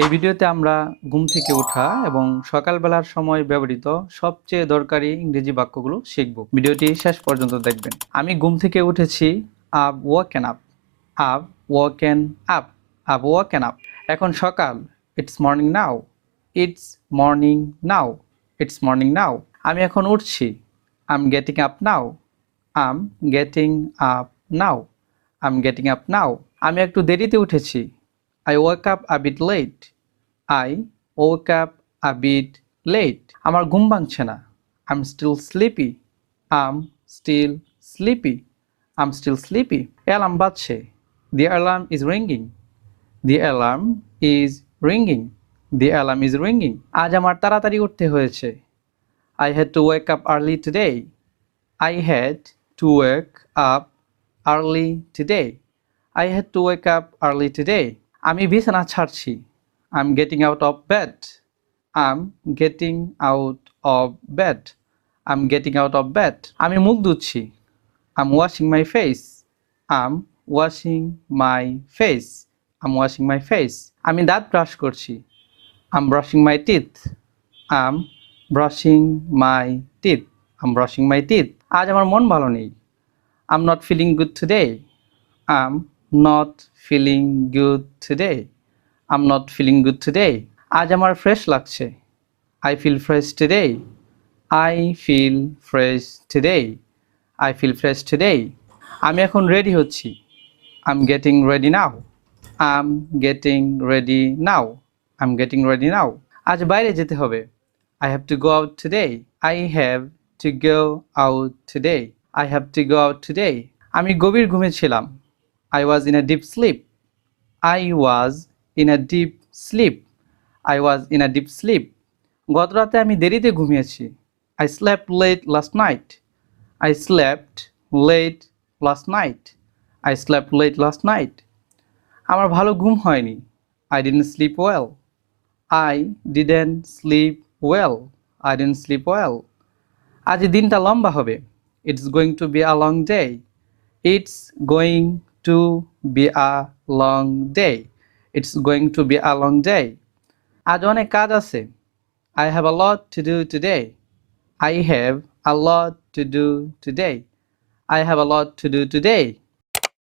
এই ভিডিওতে আমরা ঘুম থেকে ওঠা এবং সকালবেলার সময় ব্যবহৃত সবচেয়ে দরকারি ইংরেজি বাক্যগুলো শিখব। ভিডিওটি শেষ পর্যন্ত দেখবেন। আমি ঘুম থেকে উঠেছি। I've woken up. I've woken up. I've woken up. এখন সকাল। It's morning now. It's morning now. It's morning now. আমি এখন উঠছি। I'm getting up now. I'm getting up now. I'm getting up now. আমি একটু দেরিতে উঠেছি। I woke up a bit late. I woke up a bit late. আমার ঘুম ভাঙছে না। I'm still sleepy. I'm still sleepy. I'm still sleepy. Alarm বাজছে। The alarm is ringing. The alarm is ringing. The alarm is ringing. আজ আমার তাড়াতাড়ি উঠতে হয়েছে। I had to wake up early today. I had to wake up early today. I had to wake up early today. আমি বিছানা ছাড়ছি। I'm getting out of bed. I'm getting out of bed. I'm getting out of bed. আমি মুখ ধুচ্ছি। I'm washing my face. I'm washing my face. I'm washing my face. আমি দাঁত brush করছি। I'm brushing my teeth. I'm brushing my teeth. I'm brushing my teeth. আজ আমার মন ভালো নেই। I'm not feeling good today. I'm not feeling good today. I'm not feeling good today. আজ আমার ফ্রেশ লাগছে। I feel fresh today. I feel fresh today. I feel fresh today. আমি এখন রেডি হচ্ছি। I'm getting ready now. I'm getting ready now. I'm getting ready now. আজ বাইরে যেতে হবে। I have to go out today. I have to go out today. I have to go out today. আমি গভীর ঘুমে ছিলাম। I was in a deep sleep. I was in a deep sleep. I was in a deep sleep. গত রাতে আমি দেরিতে ঘুমিয়েছি। I slept late last night. I slept late last night. I slept late last night. আমার ভালো ঘুম হয়নি। I didn't sleep well. I didn't sleep well. I didn't sleep well. আজ দিনটা লম্বা হবে। It's going to be a long day. It's going to be a long day. It's going to be a long day. আজ অনেক কাজ আছে। I have a lot to do today. I have a lot to do today. I have a lot to do today.